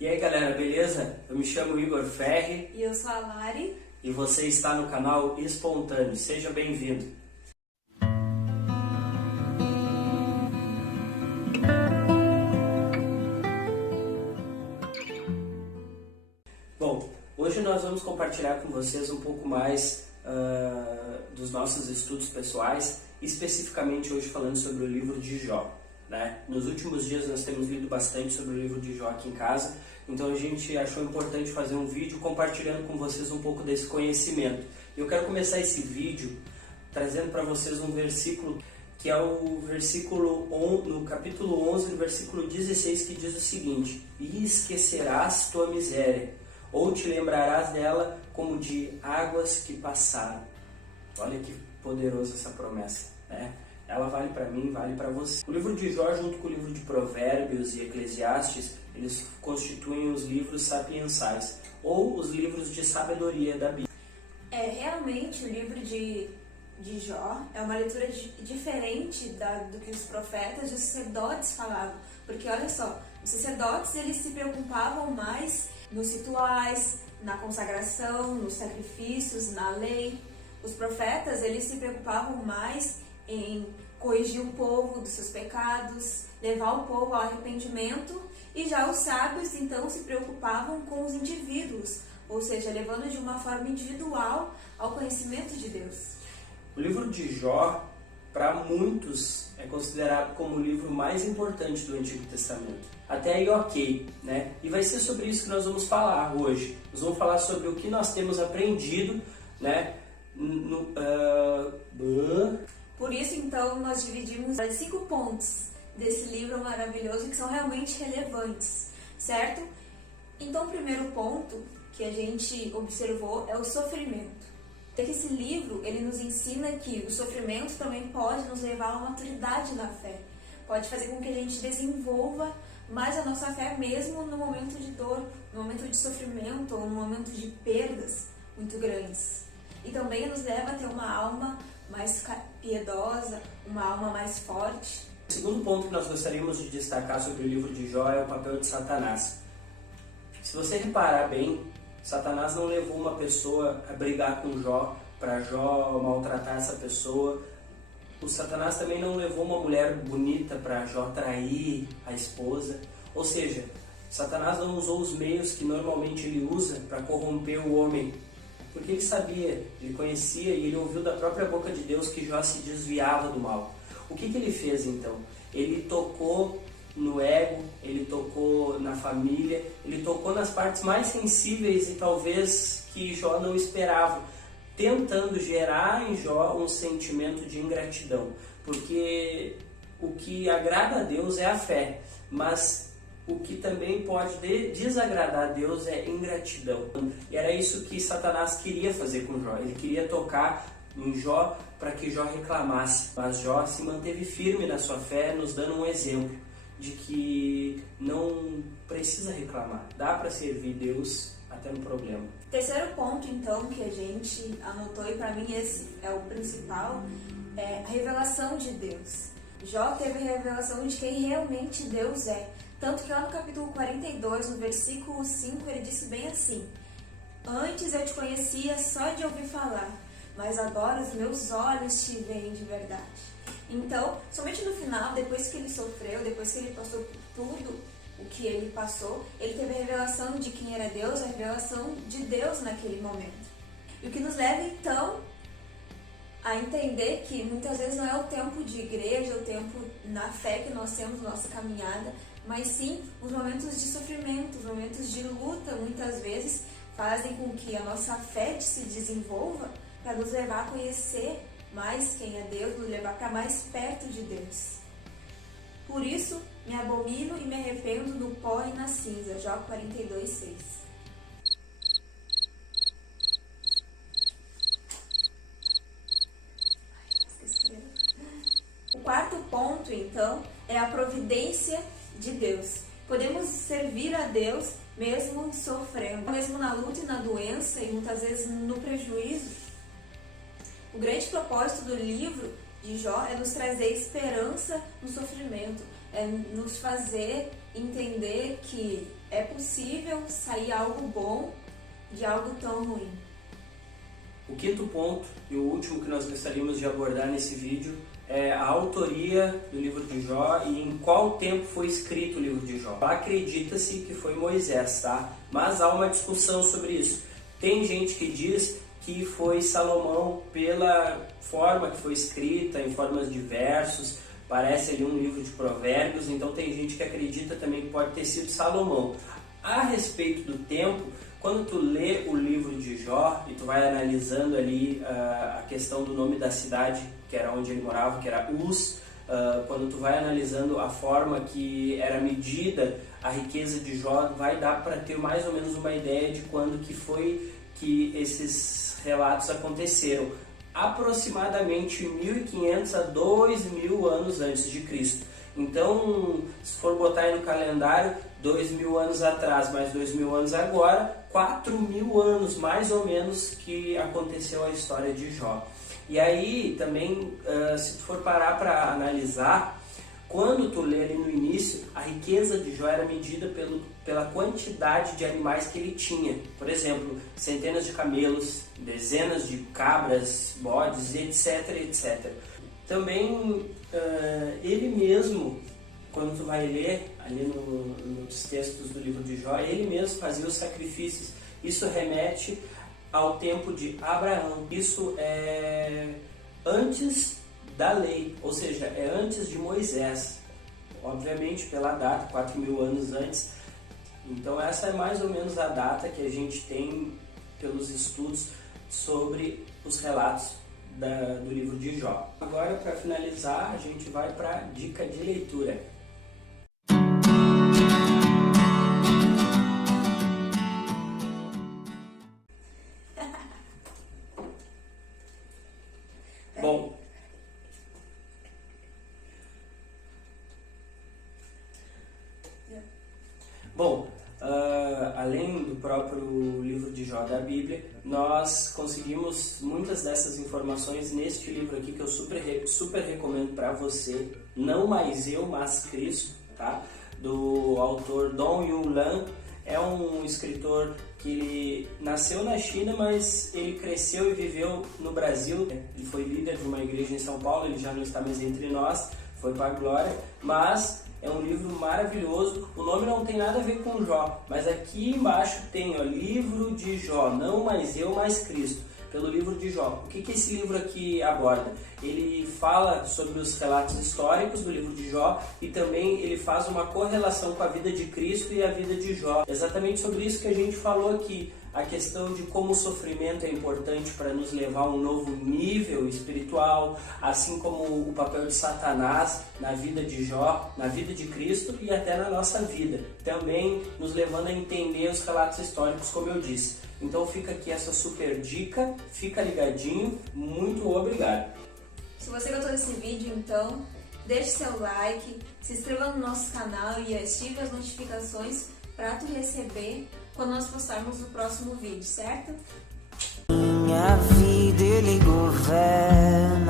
E aí galera, beleza? Eu me chamo Igor Ferri. E eu sou a Lari. E você está no canal Espontâneo. Seja bem-vindo. Bom, hoje nós vamos compartilhar com vocês um pouco mais dos nossos estudos pessoais, especificamente hoje falando sobre o livro de Jó. Né? Nos últimos dias nós temos lido bastante sobre o livro de Jó aqui em casa, então a gente achou importante fazer um vídeo compartilhando com vocês um pouco desse conhecimento. Eu quero começar esse vídeo trazendo para vocês um versículo que é o versículo no capítulo 11, no versículo 16, que diz o seguinte: E esquecerás tua miséria, ou te lembrarás dela como de águas que passaram. Olha que poderosa essa promessa, né? Ela vale para mim, vale para você. O livro de Jó, junto com o livro de Provérbios e Eclesiastes, eles constituem os livros sapiensais, ou os livros de sabedoria da Bíblia. Realmente, o livro de Jó é uma leitura diferente do que os profetas e os sacerdotes falavam. Porque, olha só, os sacerdotes eles se preocupavam mais nos rituais, na consagração, nos sacrifícios, na lei. Os profetas eles se preocupavam mais em corrigir o povo dos seus pecados, levar o povo ao arrependimento, e já os sábios então se preocupavam com os indivíduos, ou seja, levando de uma forma individual ao conhecimento de Deus. O livro de Jó, para muitos, é considerado como o livro mais importante do Antigo Testamento. Até aí ok, né? E vai ser sobre isso que nós vamos falar hoje. Nós vamos falar sobre o que nós temos aprendido, né? Por isso, então, nós dividimos em 5 pontos desse livro maravilhoso que são realmente relevantes, certo? Então, o primeiro ponto que a gente observou é o sofrimento. Esse livro, ele nos ensina que o sofrimento também pode nos levar a uma maturidade na fé. Pode fazer com que a gente desenvolva mais a nossa fé mesmo no momento de dor, no momento de sofrimento ou no momento de perdas muito grandes. E também nos leva a ter uma alma mais piedosa, uma alma mais forte. O segundo ponto que nós gostaríamos de destacar sobre o livro de Jó é o papel de Satanás. Se você reparar bem, Satanás não levou uma pessoa a brigar com Jó, para Jó maltratar essa pessoa. O Satanás também não levou uma mulher bonita para Jó trair a esposa. Ou seja, Satanás não usou os meios que normalmente ele usa para corromper o homem. Porque ele sabia, ele conhecia e ele ouviu da própria boca de Deus que Jó se desviava do mal. O que ele fez então? Ele tocou no ego, ele tocou na família, ele tocou nas partes mais sensíveis e talvez que Jó não esperava, tentando gerar em Jó um sentimento de ingratidão. Porque o que agrada a Deus é a fé, mas o que também pode desagradar a Deus é ingratidão. E era isso que Satanás queria fazer com Jó. Ele queria tocar em Jó para que Jó reclamasse. Mas Jó se manteve firme na sua fé, nos dando um exemplo de que não precisa reclamar. Dá para servir Deus até no problema. Terceiro ponto, então, que a gente anotou, e para mim esse é o principal, é a revelação de Deus. Jó teve a revelação de quem realmente Deus é. Tanto que lá no capítulo 42, no versículo 5, ele disse bem assim: Antes eu te conhecia só de ouvir falar, mas agora os meus olhos te veem de verdade. Então, somente no final, depois que ele sofreu, depois que ele passou por tudo o que ele passou, ele teve a revelação de quem era Deus, a revelação de Deus naquele momento. E o que nos leva, então, a entender que muitas vezes não é o tempo de igreja, o tempo na fé que nós temos, nossa caminhada, mas sim os momentos de sofrimento, os momentos de luta, muitas vezes fazem com que a nossa fé se desenvolva para nos levar a conhecer mais quem é Deus, nos levar para mais perto de Deus. Por isso, me abomino e me arrependo no pó e na cinza. Jó 42, 6. O quarto ponto, então, é a providência de Deus. Podemos servir a Deus mesmo sofrendo, mesmo na luta e na doença e muitas vezes no prejuízo. O grande propósito do livro de Jó é nos trazer esperança no sofrimento, é nos fazer entender que é possível sair algo bom de algo tão ruim. O quinto ponto e o último que nós gostaríamos de abordar nesse vídeo é a autoria do livro de Jó e em qual tempo foi escrito o livro de Jó. Acredita-se que foi Moisés, tá? Mas há uma discussão sobre isso. Tem gente que diz que foi Salomão pela forma que foi escrita, em formas de versos, parece ali um livro de provérbios, então tem gente que acredita também que pode ter sido Salomão. A respeito do tempo, quando tu lê o livro de Jó e tu vai analisando ali a questão do nome da cidade, que era onde ele morava, que era Uz, quando tu vai analisando a forma que era medida a riqueza de Jó, vai dar para ter mais ou menos uma ideia de quando que foi que esses relatos aconteceram. Aproximadamente 1500 a 2000 anos antes de Cristo. Então, se for botar aí no calendário, 2000 anos atrás mais 2000 anos agora, 4000 anos mais ou menos que aconteceu a história de Jó. E aí também, se tu for parar para analisar, quando tu lê ali no início, a riqueza de Jó era medida pela quantidade de animais que ele tinha. Por exemplo, centenas de camelos, dezenas de cabras, bodes, etc, etc. Também ele mesmo, quando tu vai ler ali nos textos do livro de Jó, ele mesmo fazia os sacrifícios. Isso remete ao tempo de Abraão. Isso é antes da lei, ou seja, é antes de Moisés. Obviamente pela data, 4000 anos antes. Então essa é mais ou menos a data que a gente tem pelos estudos sobre os relatos do livro de Jó. Agora, para finalizar, a gente vai para a dica de leitura. Bom, além do próprio livro de Jó da Bíblia, nós conseguimos muitas dessas informações neste livro aqui que eu super recomendo para você, Não Mais Eu, Mas Cristo, tá? Do autor Dong Yun Lan. É um escritor que ele nasceu na China, mas ele cresceu e viveu no Brasil. Ele foi líder de uma igreja em São Paulo, ele já não está mais entre nós, foi para a glória, mas é um livro maravilhoso. O nome não tem nada a ver com Jó, mas aqui embaixo tem o livro de Jó, Não Mais Eu, Mas Cristo, pelo livro de Jó. O que esse livro aqui aborda? Ele fala sobre os relatos históricos do livro de Jó e também ele faz uma correlação com a vida de Cristo e a vida de Jó. Exatamente sobre isso que a gente falou aqui. A questão de como o sofrimento é importante para nos levar a um novo nível espiritual, assim como o papel de Satanás na vida de Jó, na vida de Cristo e até na nossa vida. Também nos levando a entender os relatos históricos, como eu disse. Então fica aqui essa super dica, fica ligadinho, muito obrigado. Se você gostou desse vídeo, então, deixe seu like, se inscreva no nosso canal e ative as notificações para tu receber quando nós postarmos o próximo vídeo, certo? Minha vida ele governa.